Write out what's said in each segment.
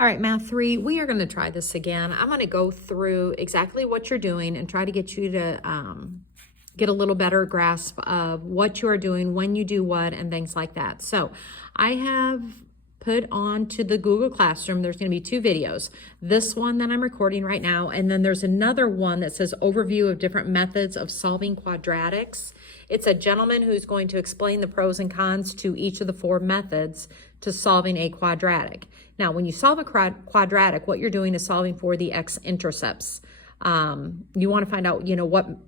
All right, Math 3, we are going to try this again. I'm going to go through exactly what you're doing and try to get you to get a little better grasp of what you are doing, when you do what, and things like that. So I have put on to the Google Classroom, there's going to be 2 videos. This one that I'm recording right now, and then there's another one that says overview of different methods of solving quadratics. It's a gentleman who's going to explain the pros and cons to each of the 4 methods to solving a quadratic. Now, when you solve a quadratic, what you're doing is solving for the x-intercepts. You want to find out,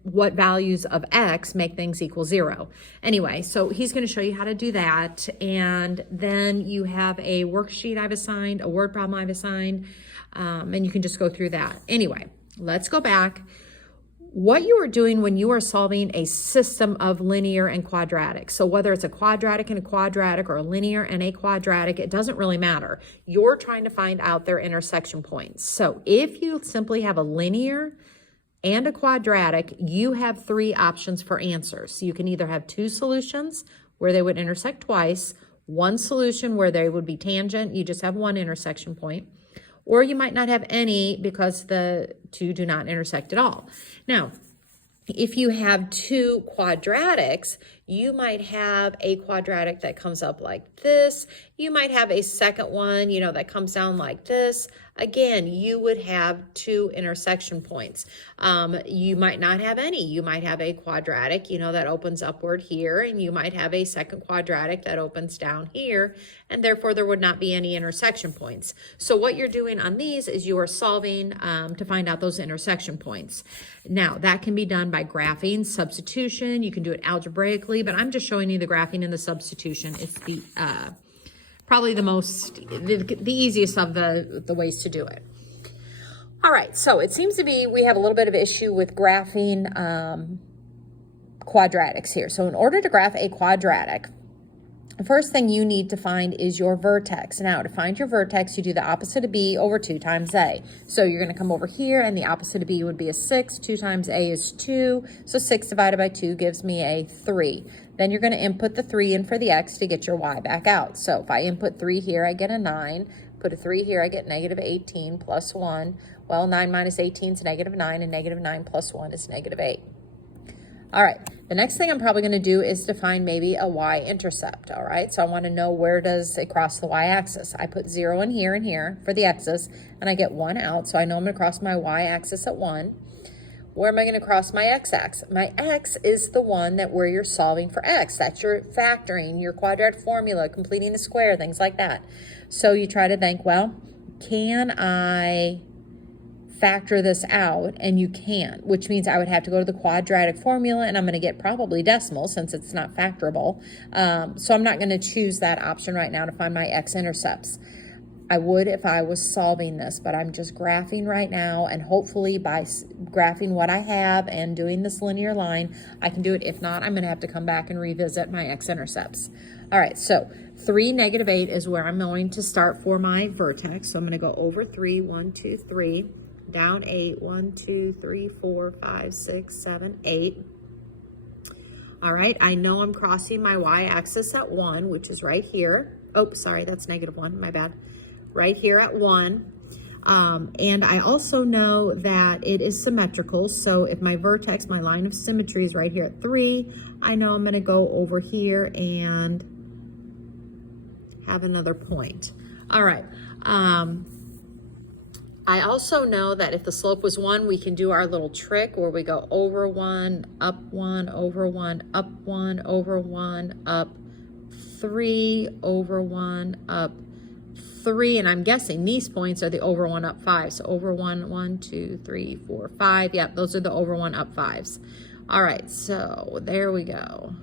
what values of x make things equal 0. Anyway, so he's going to show you how to do that. And then you have a worksheet I've assigned, a word problem I've assigned, and you can just go through that. Anyway, let's go back. What you are doing when you are solving a system of linear and quadratic. So whether it's a quadratic and a quadratic or a linear and a quadratic, it doesn't really matter. You're trying to find out their intersection points. So if you simply have a linear and a quadratic, you have 3 options for answers. You can either have 2 solutions where they would intersect twice, 1 solution where they would be tangent, you just have 1 intersection point, or you might not have any because the 2 do not intersect at all. Now, if you have 2 quadratics, you might have a quadratic that comes up like this. You might have a second one, that comes down like this. Again, you would have 2 intersection points. You might not have any. You might have a quadratic, that opens upward here, and you might have a second quadratic that opens down here, and therefore there would not be any intersection points. So what you're doing on these is you are solving to find out those intersection points. Now, that can be done by graphing, substitution. You can do it algebraically, but I'm just showing you the graphing and the substitution. It's the probably the easiest of the ways to do it. All right, so it seems to be we have a little bit of issue with graphing quadratics here. So in order to graph a quadratic, the first thing you need to find is your vertex. Now, to find your vertex, you do the opposite of b over 2 times a. So you're going to come over here, and the opposite of b would be a 6. 2 times a is 2. So 6 divided by 2 gives me a 3. Then you're going to input the 3 in for the x to get your y back out. So if I input 3 here, I get a 9. Put a 3 here, I get negative 18 plus 1. Well, 9 minus 18 is negative 9, and negative 9 plus 1 is negative 8. All right, the next thing I'm probably going to do is to find maybe a y-intercept, all right? So I want to know where does it cross the y-axis. I put 0 in here for the x's, and I get 1 out, so I know I'm going to cross my y-axis at 1. Where am I going to cross my x-axis? My x is the one where you're solving for x. That's your factoring, your quadratic formula, completing a square, things like that. So you try to think, well, can I factor this out? And you can't, which means I would have to go to the quadratic formula, and I'm going to get probably decimal since it's not factorable. So I'm not going to choose that option right now to find my x-intercepts. I would if I was solving this, but I'm just graphing right now, and hopefully by graphing what I have and doing this linear line, I can do it. If not, I'm going to have to come back and revisit my x-intercepts. All right, so 3, negative 8 is where I'm going to start for my vertex. So I'm going to go over 3, 1, 2, 3, down 8, 1, 2, 3, 4, 5, 6, 7, 8. All right, I know I'm crossing my y-axis at 1, which is right here. Oh, sorry, that's negative 1, my bad. Right here at 1. And I also know that it is symmetrical. So if my vertex, my line of symmetry is right here at 3, I know I'm going to go over here and have another point. All right. I also know that if the slope was 1, we can do our little trick where we go over 1, up 1, over 1, up 1, over 1, up 3, over 1, up 3, and I'm guessing these points are the over 1, up 5. So over 1, 1, 2, 3, 4, 5. Yep, those are the over 1, up 5s. All right, so there we go.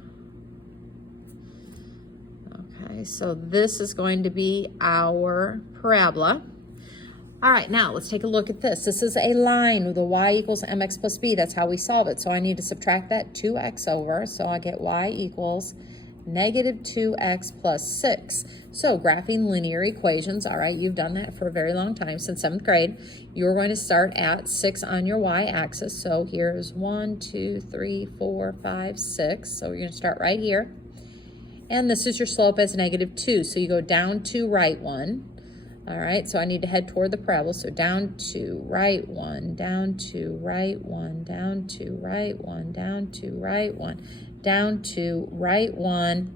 Okay, so this is going to be our parabola. All right, now let's take a look at this. This is a line with a y equals mx plus b. That's how we solve it. So I need to subtract that 2x over. So I get y equals negative 2x plus 6. So graphing linear equations, all right, you've done that for a very long time, since 7th grade. You're going to start at 6 on your y-axis. So here's 1, 2, 3, 4, 5, 6. So you're going to start right here. And this is your slope as negative 2. So you go down 2, right 1. All right, so I need to head toward the parabola. So down 2, right 1, down 2, right 1, down 2, right 1, down 2, right 1, down 2, right 1.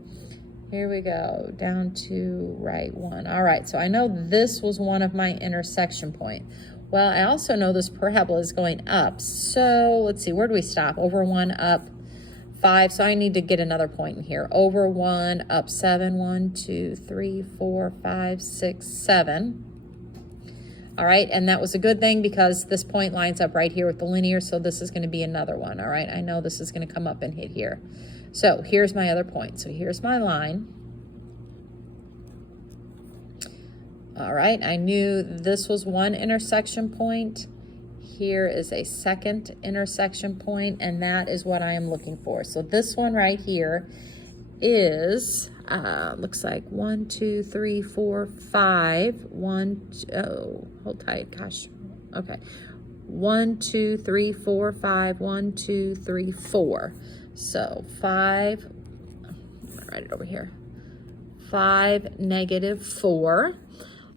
Here we go, down 2, right 1. All right, so I know this was one of my intersection points. Well, I also know this parabola is going up. So let's see, where do we stop? Over 1, up 5. So I need to get another point in here. Over 1, up 7. 1, 2, 3, 4, 5, 6, 7. All right, and that was a good thing because this point lines up right here with the linear, so this is going to be another one. All right, I know this is going to come up and hit here. So here's my other point. So here's my line. All right, I knew this was one intersection point. Here is a second intersection point, and that is what I am looking for. So this one right here is, looks like 1, 2, 3, 4, 5. 1, oh, hold tight, gosh, okay. 1, 2, 3, 4, 5, 1, 2, 3, 4. So 5, I'm gonna write it over here. 5, negative 4.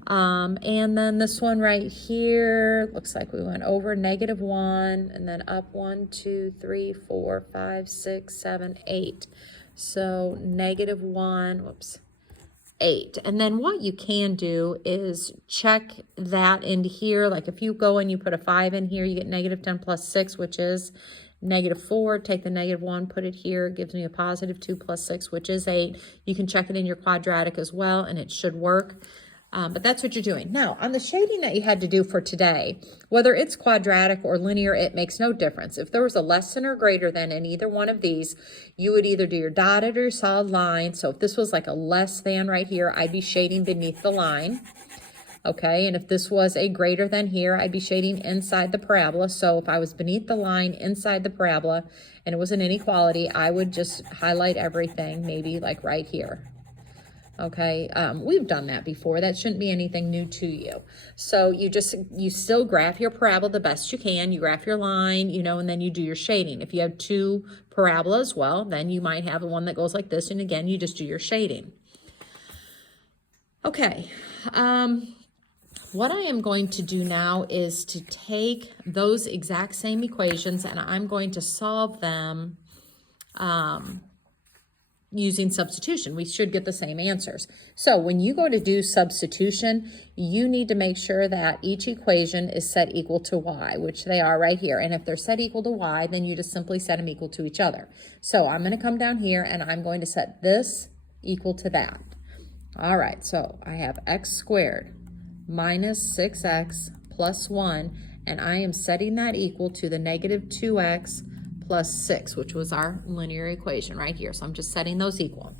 And then this one right here, looks like we went over negative 1 and then up 1, 2, 3, 4, 5, 6, 7, 8. So negative 1, whoops, 8. And then what you can do is check that into here. Like if you go and you put a 5 in here, you get negative 10 plus 6, which is negative 4. Take the negative 1, put it here. It gives me a positive 2 plus 6, which is 8. You can check it in your quadratic as well, and it should work. But that's what you're doing. Now, on the shading that you had to do for today, whether it's quadratic or linear, it makes no difference. If there was a less than or greater than in either one of these, you would either do your dotted or your solid line. So if this was like a less than right here, I'd be shading beneath the line. Okay, and if this was a greater than here, I'd be shading inside the parabola. So if I was beneath the line inside the parabola and it was an inequality, I would just highlight everything, maybe like right here. Okay, we've done that before. That shouldn't be anything new to you. So you still graph your parabola the best you can. You graph your line, you know, and then you do your shading. If you have two parabolas, well, then you might have one that goes like this. And again, you just do your shading. Okay, what I am going to do now is to take those exact same equations and I'm going to solve them using substitution. We should get the same answers. So when you go to do substitution, you need to make sure that each equation is set equal to y, which they are right here. And if they're set equal to y, then you just simply set them equal to each other. So I'm going to come down here and I'm going to set this equal to that. All right, so I have x squared minus 6x plus 1, and I am setting that equal to the negative 2x plus 6, which was our linear equation right here. So I'm just setting those equal.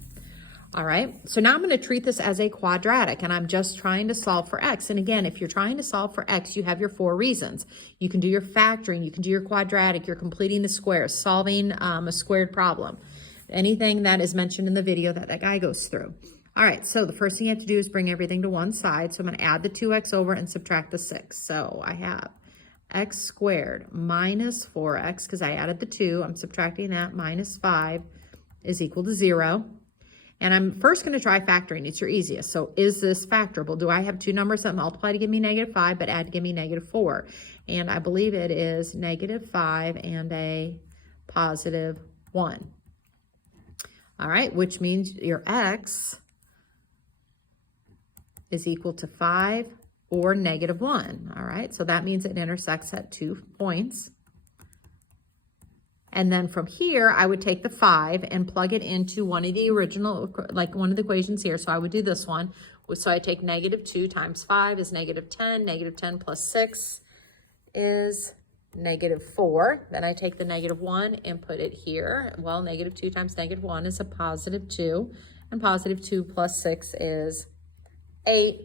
All right, so now I'm going to treat this as a quadratic, and I'm just trying to solve for x. And again, if you're trying to solve for x, you have your 4 reasons. You can do your factoring, you can do your quadratic, you're completing the squares, solving a squared problem. Anything that is mentioned in the video that guy goes through. All right, so the first thing you have to do is bring everything to one side. So I'm going to add the 2x over and subtract the 6. So I have x squared minus 4x, because I added the 2, I'm subtracting that, minus 5 is equal to 0. And I'm first going to try factoring. It's your easiest. So is this factorable? Do I have two numbers that multiply to give me negative 5, but add to give me negative 4? And I believe it is negative 5 and a positive 1. All right, which means your x is equal to 5 or negative 1. All right, so that means it intersects at 2 points. And then from here, I would take the 5 and plug it into one of the original, like one of the equations here. So I would do this one. So I take negative 2 times 5 is negative 10. Negative 10 plus 6 is negative 4. Then I take the negative 1 and put it here. Well, negative 2 times negative 1 is a positive 2. And positive 2 plus 6 is 8.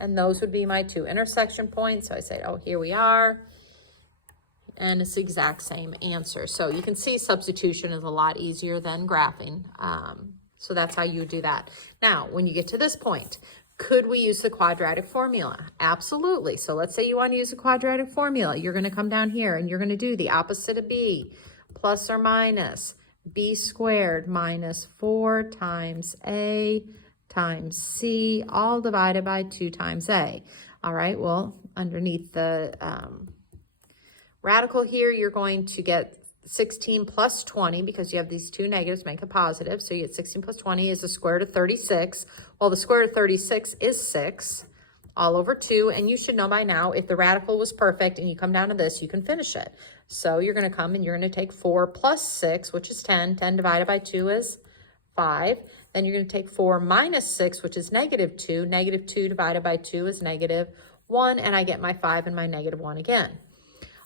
And those would be my two intersection points. So I say, oh, here we are. And it's the exact same answer. So you can see substitution is a lot easier than graphing. So that's how you would do that. Now, when you get to this point, could we use the quadratic formula? Absolutely. So let's say you want to use a quadratic formula. You're going to come down here and you're going to do the opposite of b, plus or minus b squared minus 4 times a times C, all divided by 2 times A. All right, well, underneath the radical here, you're going to get 16 plus 20 because you have these two negatives, make a positive. So you get 16 plus 20 is the square root of 36. Well, the square root of 36 is 6 all over 2. And you should know by now, if the radical was perfect and you come down to this, you can finish it. So you're going to come and you're going to take 4 plus 6, which is 10. 10 divided by 2 is 5. Then you're going to take 4 minus 6, which is negative 2. Negative 2 divided by 2 is negative 1. And I get my 5 and my negative 1 again.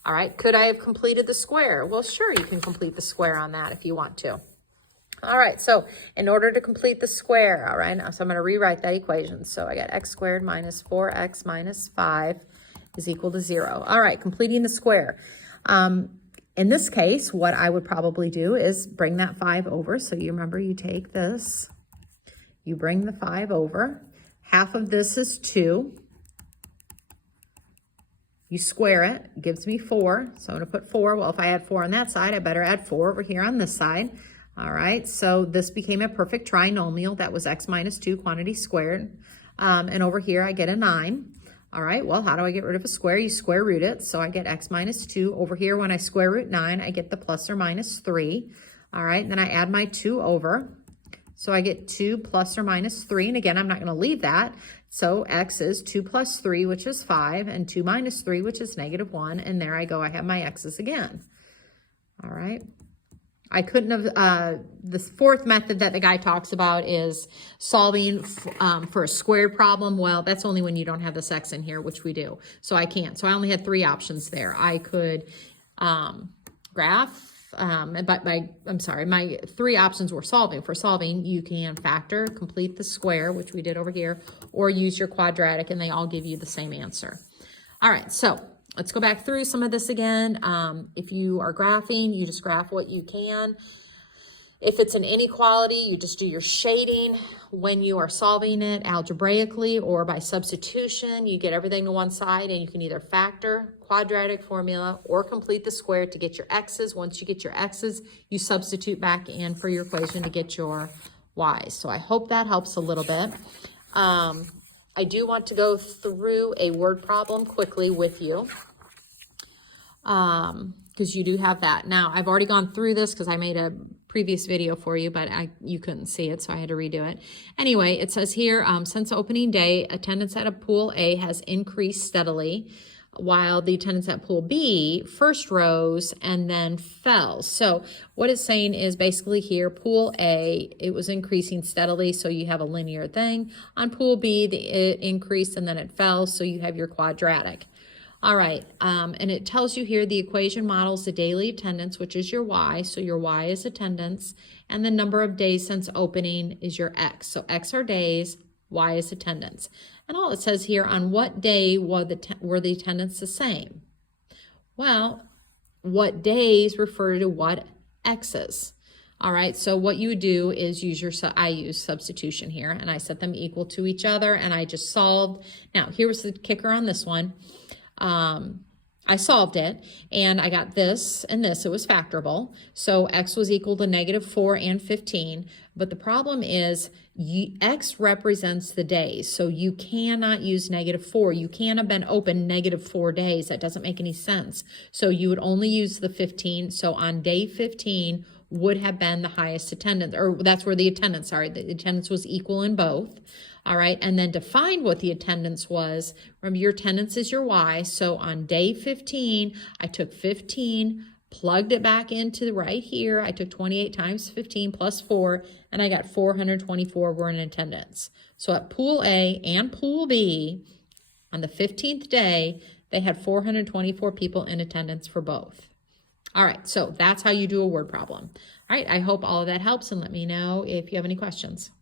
All right, could I have completed the square? Well, sure, you can complete the square on that if you want to. All right, so in order to complete the square, all right, now, so I'm going to rewrite that equation. So I got x squared minus 4x minus 5 is equal to 0. All right, completing the square. In this case, what I would probably do is bring that 5 over. So you remember, you take this, you bring the 5 over. Half of this is 2. You square it, gives me 4. So I'm going to put 4. Well, if I add 4 on that side, I better add 4 over here on this side. All right, so this became a perfect trinomial. That was x minus 2 quantity squared. And over here, I get a 9. All right, well, how do I get rid of a square? You square root it. So I get x minus 2. Over here, when I square root 9, I get the plus or minus 3. All right, and then I add my 2 over. So I get 2 plus or minus 3. And again, I'm not going to leave that. So x is 2 plus 3, which is 5, and 2 minus 3, which is negative 1. And there I go. I have my x's again. All right. I couldn't have, the fourth method that the guy talks about is solving for a squared problem. Well, that's only when you don't have this x in here, which we do. So I can't. So I only had 3 options there. I could graph. But my 3 options were solving. For solving, you can factor, complete the square, which we did over here, or use your quadratic, and they all give you the same answer. All right, so let's go back through some of this again. If you are graphing, you just graph what you can. If it's an inequality, you just do your shading when you are solving it algebraically or by substitution. You get everything to one side, and you can either factor, quadratic formula, or complete the square to get your x's. Once you get your x's, you substitute back in for your equation to get your y's. So I hope that helps a little bit. I do want to go through a word problem quickly with you, because you do have that. Now, I've already gone through this because I made a previous video for you, but you couldn't see it, so I had to redo it. Anyway, it says here, since opening day, attendance at a pool A has increased steadily, while the attendance at pool B first rose and then fell. So what it's saying is basically here, pool A, it was increasing steadily, so you have a linear thing. On pool B, it increased and then it fell, so you have your quadratic. All right, and it tells you here the equation models the daily attendance, which is your y, so your y is attendance, and the number of days since opening is your x. So x are days, y is attendance. And all it says here, on what day were the attendance the same? Well, what days refer to what x's? All right, so what you would do is I use substitution here, and I set them equal to each other, and I just solved. Now, here was the kicker on this one. I solved it, and I got this and this. It was factorable. So x was equal to negative 4 and 15. But the problem is x represents the days. So you cannot use negative 4. You can't have been open negative 4 days. That doesn't make any sense. So you would only use the 15. So on day 15 would have been the highest attendance, or that's where the attendance was equal in both. All right, and then to find what the attendance was, remember your attendance is your y, so on day 15, I took 15, plugged it back into right here, I took 28 times 15 plus 4, and I got 424 were in attendance. So at pool A and pool B, on the 15th day, they had 424 people in attendance for both. All right, so that's how you do a word problem. All right, I hope all of that helps, and let me know if you have any questions.